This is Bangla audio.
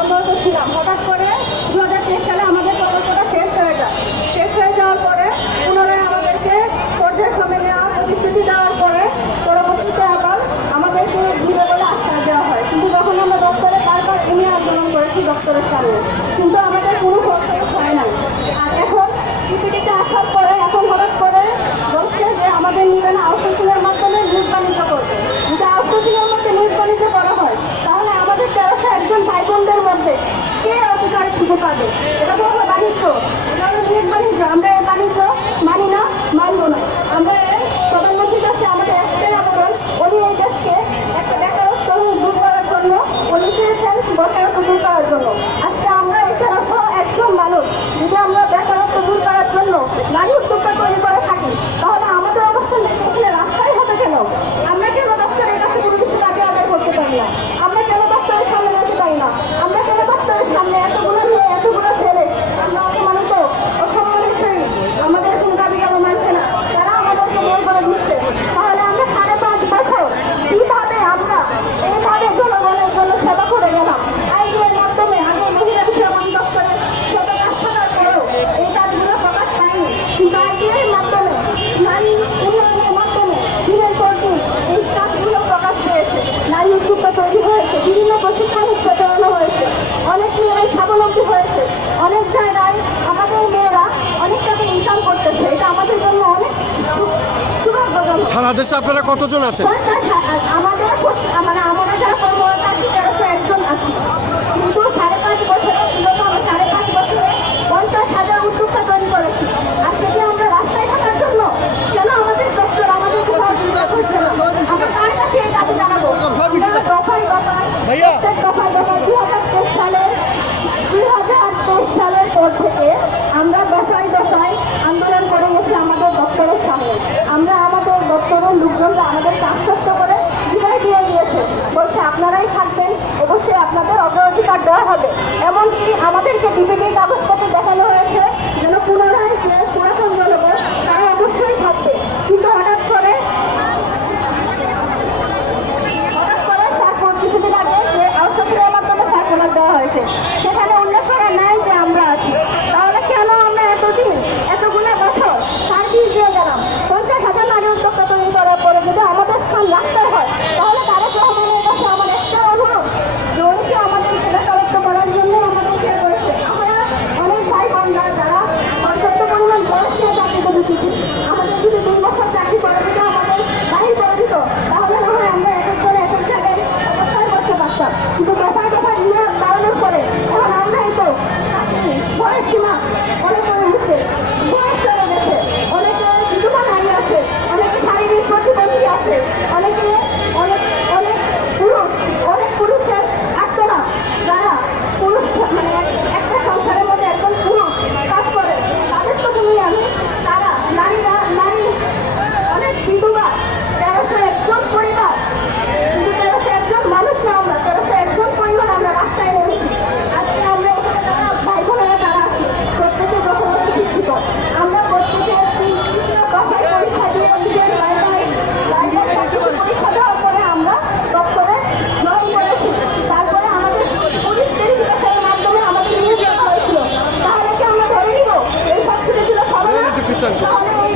অনর্থ ছিলাম। হঠাৎ করে 2023 সালে আমাদের প্রকল্পটা শেষ হয়ে যায়। শেষ হয়ে যাওয়ার পরে পুনরায় আমাদেরকে পর্যায়ক্রমে নেওয়ার প্রতিশ্রুতি দেওয়ার পরে পরবর্তীতে আবার আমাদেরকে দিবে বলে আশ্বাস দেওয়া হয়। কিন্তু যখন আমরা দপ্তরে বারবার এ নিয়ে আন্দোলন করেছি দপ্তরের সামনে, কিন্তু আমাদের কোনো হস্তক্ষেপ হয় না। আর এখন পিপিটিতে আসার পরে এখন হঠাৎ করে বলছে যে আমাদের নিবে না, আউটসোর্সিংয়ের মাধ্যমে নিয়োগ বাণিজ্য করবে। যদি আউটসোর্সিংয়ের মধ্যে নিয়োগ বাণিজ্য করা হয় তাহলে আমাদের 1300 একজন ভাই বোনদের মধ্যে কে অধিকার খুঁজে পাবে? এটা তো হলো বাণিজ্য, এটা হলো নিয়োগ বাণিজ্য। আমরা এই বাণিজ্য মানি না, মানবো না। আমরা প্রধানমন্ত্রীর কাছে আমাদের একটাই আবেদন, উনি এই দেশকে একটা বেকারত্ব দূর করার জন্য উনি চেয়েছেন বেকারত্ব দূর করার জন্য। আজকে আমরা এই 1300 একজন মানুষ যদি আমরা বেকারত্ব দূর করার জন্য নারী উদ্যোক্তা তৈরি করে থাকি তাহলে আমাদের অবস্থান থেকে এখানে রাস্তায় হবে কেন? আমরা কেন দপ্তরের কাছে কোনো কিছু দাবি আদায় করতে পারি না? আমরা কেন দপ্তরের সামনে যেতে পারি না? আমরা কেন দপ্তরের সামনে এতগুলো মেয়ে এতগুলো ছেলে আমরা অপমানিত অসম্মানের সহিত আমাদের কোনো দাবি কেন মানছে না? তারা আমাদেরকে বল করে দিচ্ছে। তাহলে আমরা 5.5 বছর কিভাবে আমরা এইভাবে জনগণের জন্য সেবা করে গেলাম? আইডির মাধ্যমে আগে মহিলা বিষয়ক দপ্তরের সেবা কাজ থাকার পরেও এই কাজগুলো প্রকাশ পায়নি, কিন্তু আইডির মাধ্যমে নারী উন্নয়নের মাধ্যমে দিনের পর দিন এই কাজগুলো প্রকাশ পেয়েছে। নারী উদ্যোক্তা তৈরি হয়েছে, বিভিন্ন প্রশিক্ষণ চালানো হয়েছে, অনেক মেয়েরাই স্বাবলম্বী হয়েছে, অনেক জায়গায় আমাদের মেয়েরা অনেক টাকা ইনকাম করতেছে। এটা আমাদের জন্য অনেক সৌভাগ্যজনক। সারা দেশে আপনারা কতজন আছেন? আমাদের মানে আমরা যারা কর্মরত আছি 1300 একজন আছি, কিন্তু 5.5 বছরে বিগত আমরা 5.5 বছরে 50,000 উদ্যোক্তা তৈরি করেছি। আজকে কি আমরা রাস্তায় থাকার জন্য? কেন আমাদের দপ্তর আমাদেরকে সহযোগিতা করছে না? আমরা কার কাছে এই দাবি জানাবো? দফায় দফায় 2023 সালের পর থেকে আমরা দফায় দফায় আন্দোলন করে গেছি আমাদের দপ্তরের সামনে। আমরা আমাদের দপ্তরের লোকজনরা আমাদেরকে আশ্বস্ত করে বিদায় দিয়ে দিয়েছে, বলছে আপনারাই থাকবেন, অবশ্যই আপনাদের অগ্রাধিকার দেওয়া হবে। এমনকি আমাদেরকে ডিপিটির কাগজপত্র দেখানো হয়েছে যেন পুনরায় যে পুরাতন জনগণ তারা অবশ্যই থাকবে। কিন্তু হঠাৎ করে কিছুদিন আগে যে আউটসোর্সিংয়ের মাধ্যমে সার্কুলার দেওয়া হয়েছে সেখানে উল্লেখ করা নাই যে আমরা আছি। তাহলে কেন আমরা এতদিন এতগুলো বছর সার্ভিস দিয়ে গেলাম? 50,000 নারী উদ্যোক্তা তৈরি করার পরে যদি আমাদের স্থান রাখতে হয় তাহলে তারেক রহমানের কাছে আমার একটা অনুরোধ যে উনি কি আমাদেরকে বেকারত্ব করার জন্য আমাদেরকে করেছে? আমরা অনেক ভাই বোনরা যারা পর্যাপ্ত পরিমাণ বয়স নিয়ে চাকরিতে ঢুকেছি, আমাদের যদি 2 বছর চাকরি করে দিত আমাদের বাহির করে দিত তাহলে না হয় আমরা এক এক করে এক এক জায়গায় অবস্থান করতে পারতাম। কিন্তু দফায় দফায় নিয়ে দাঁড়ানোর পরে এখন আমরাই তো বয়স সীমা অনেক করে দিচ্ছে, বয়স চলে গেছে, অনেকে বিধবা নারী আছে, অনেকে শারীরিক প্রতিবন্ধী আছে, অনেকে অনেক অনেক পুরুষের থাকতো না, যারা পুরুষ মানে একটা সংসারের মধ্যে একজন পুরুষ কাজ করে তাদের তো তুমি আমি তারা নারীরা নারী অনেক বিধবা 1300 একজন পরিবার, শুধু 1300 একজন মানুষ না, আমরা 1300 একজন পরিবার আমরা রাস্তায় নেমেছি। আজকে আমরা এখানে যারা ভাই বোনেরা যারা আছি প্রত্যেকে যখন শিক্ষিত, আমরা প্রত্যেকে দফায় পরীক্ষা দিয়ে নিজের পরীক্ষা দেওয়ার পরে আমরা দপ্তরে জয়েন করেছি। তারপরে আমাদের পুলিশ ভেরিফিকেশনের মাধ্যমে আমাদের নিয়োগ দেওয়া হয়েছিল। তাহলে কি আমরা ধরে নিব এই সব কিছু ছিল ছলনা? তাহলে এই